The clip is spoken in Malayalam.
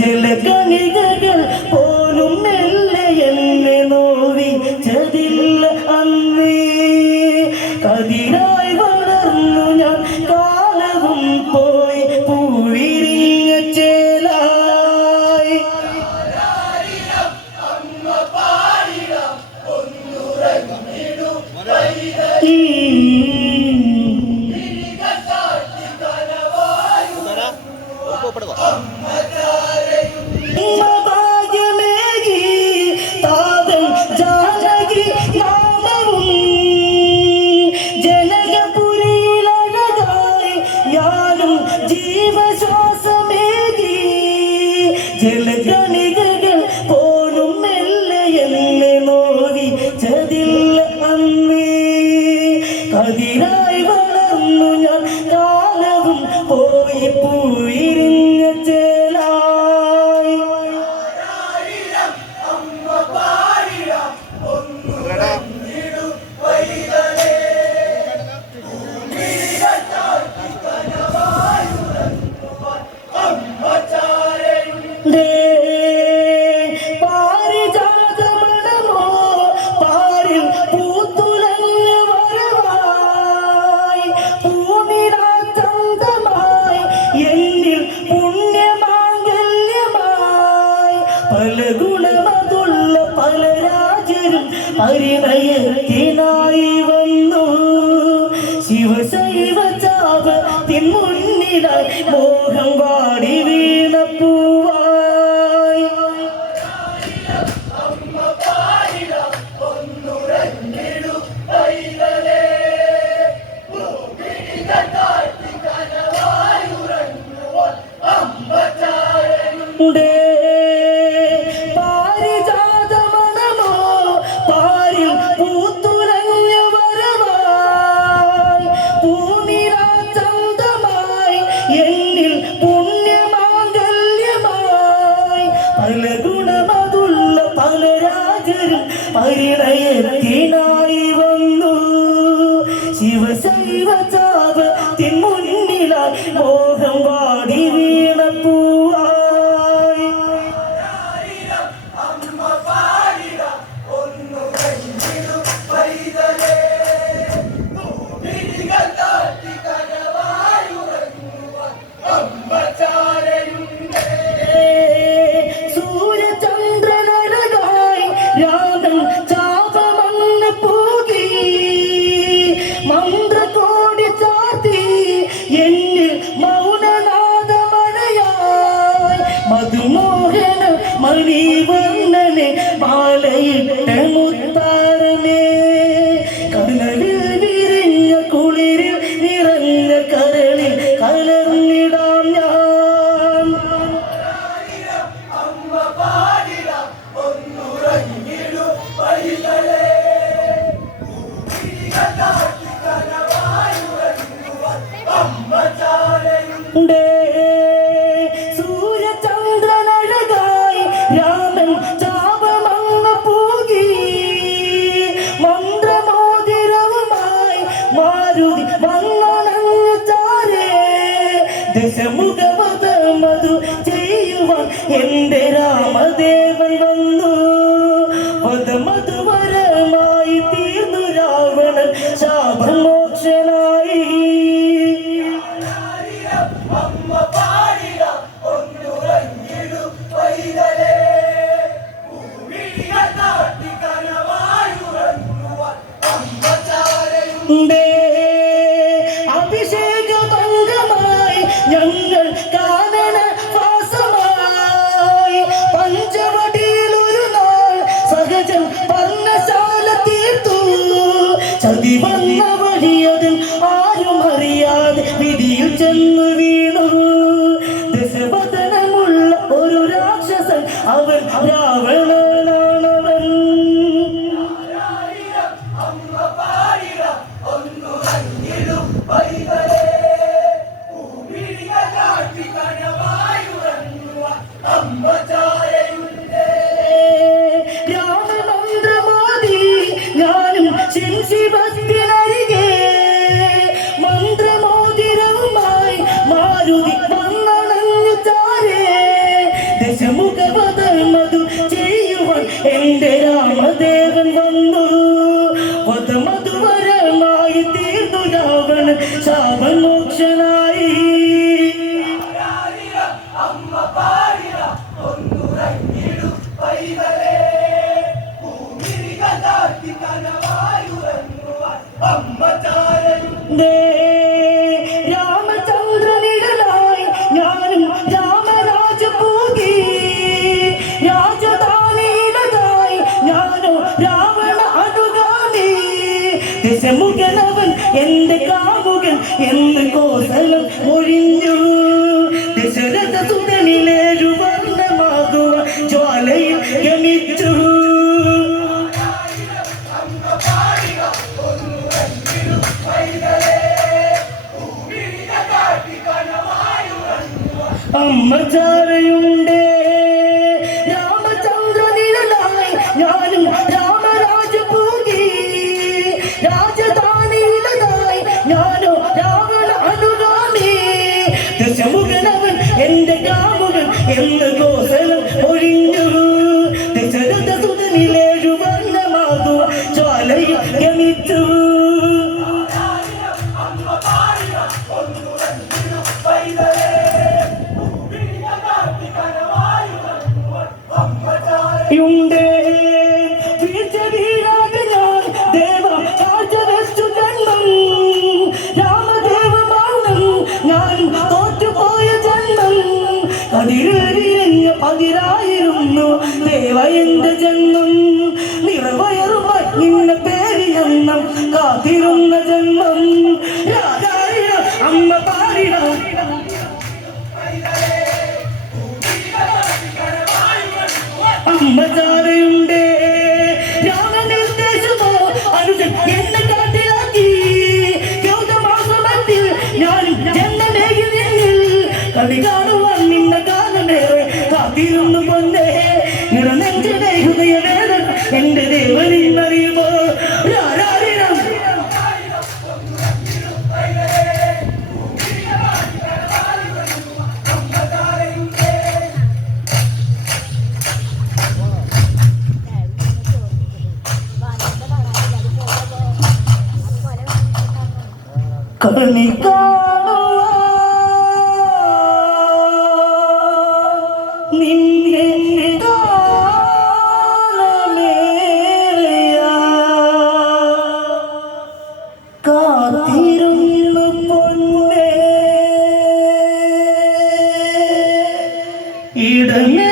ജലകണികകൾ പോലും മെല്ലെ എന്നെ നോവിച്ചതില്ല അന്നേ. കതിരായി വളർന്നു ഞാൻ കാലവും പോയി പൂവിരിഞ്ഞ ചേലായി. ജലകണികകൾ പോലും മെല്ലെ എന്നെ നോവിച്ചതില്ല അന്നേ. കതിരായി വളർന്നു ഞാൻ കാലവും പോയി പൂവിരിഞ്ഞ ചേലായി. പാരിജാതമണമോ പാരിൽ പൂത്തുലഞ്ഞ വരവായി ഭൂമിരാചന്തമായി എന്നിൽ പുണ്യമാംഗല്യമായി. പല ഗുണമതുള്ള പല രാജരും പരിണയത്തിനായി വന്നു. ശിവശൈവ ചാപത്തിൻ മുന്നിലായി മോഹം വാടി വീണ പൂവായി. പാരിജാതമണമോ പാരിൽ പൂത്തുലഞ്ഞ വരവായി ഭൂമിരാചന്തമായി എന്നിൽ പുണ്യമാംഗല്യമായി. പല ഗുണമതുള്ള പല രാജരും പരിണയത്തിനായി വന്നു. ശിവശൈവ ചാപത്തിൻ മുന്നിലായി മോഹം വാടി വീണ പൂവായി. സൂര്യചന്ദ്രനഴകായി രാമൻ ചാപമന്ന് പൂകി മന്ത്രകോടി ചാർത്തി എന്നിൽ മൗനനാദമഴയായി. മധുമോഹന മണിവർണ്ണനെ മാലയിട്ട മുത്താരമേ. കടലിൽ വിരിഞ്ഞ കുളിരിൽ നിറഞ്ഞ കരളിൽ കലർന്നിടാം ഞാൻ. സൂര്യചന്ദ്രനഴകായി രാമൻ ചാപമങ്ങ് പൂകി മന്ത്രമോതിരവുമായി മാരുതി വന്നണഞ്ഞു ചാരേ. ദശമുഖവധ മധു ചെയ്യുവാൻ എന്റെ രാമദേവൻ വന്നു. വധമധുവരമായി തീർന്നു രാവണൻ ശാപമോക്ഷനായി. അഭിഷേകഭംഗമായി ഞങ്ങൾ കാനന വാസമായി. പഞ്ചവടിയിൽ ഒരു നാൾ സഹജൻ പർണശാല തീർത്തു. ചതി വന്ന വഴിയതിൽ ആരും അറിയാതെ വിധിയിൽ ചെന്നു വീണു. ദശവദനമുള്ള ഒരു രാക്ഷസൻ അവൻ രാവണനാണവൻ. ദൈവത്തിനരികെ മന്ത്രമോതിരവുമായി മാരുതി വന്നണഞ്ഞു ചാരേ ദശമുഖവധം മധു ചെയ്യുവാൻ എന്റെ രാമദേവൻ വന്നു വധമധുവരമായി തീർന്നു രാവണൻ ശാപമോക്ഷനായി രാമചന്ദ്രനിഴലായി ഞാനും രാമരാജ പൂകി രാജധാനിയിലതായി ഞാനോ രാവണ അനുഗാമി ദശമുഖനവൻ എന്റെ കാമുകൻ എന്ന് കോസലം ഒഴിഞ്ഞു ദശരഥ സുതനിലേഴു വർണ്ണമാകുക ജ്വാലയിൽ ഗമിച്ചു അമ്മ ചാരയുണ്ടേ രാമചന്ദ്രനിഴലായി ഞാനും രാമരാജ പൂകി രാജധാനിയിലതായി ഞാനോ രാവണ അനുഗാമി ദശമുഖനവൻ എന്റെ കാമുകൻ എന്ന് കോസലം ഒഴിഞ്ഞു ദശരഥ സുതനിലേഴു വർണ്ണമാകുക ജ്വാലയിൽ ഗമിച്ചു യുണ്ടേ വീഴ്ച വീഴാതെ ഞാൻ ദേവ കാഴ്ചവെച്ചു ജന്മം രാമദേവമാനം ഞാൻ തോറ്റുപോയ ജന്മം കതിരേറിയ പതിരായിരുന്നു ദേവ എന്റെ ജന്മം നിറവയറുമായി നിന്നെ പേരിയെണ്ണം കാത്തിരുന്ന ജന്മം രാജായിട അമ്മ പാടിട അമ്മചാരയുണ്ടേ രാമനിർദ്ദേശമോ അനുജൻ എന്നെ കാട്ടിലാക്കി ഗൗതമാസമത്തിൽ ഞാൻ ജന്മമേകി നിന്നിൽ കടി കാണുവാൻ നിന്ന കാലമേറെ കാത്തിരുന്നു പൊന്നേ നിറനെഞ്ചിടെ ഹൃദയവേദന എന്റെ ദേവനിന്നറിയുമോ രാരാരിണം കണി നിന്നെ കാത്തിരുന്നു പൊന്നേ ഇടമേ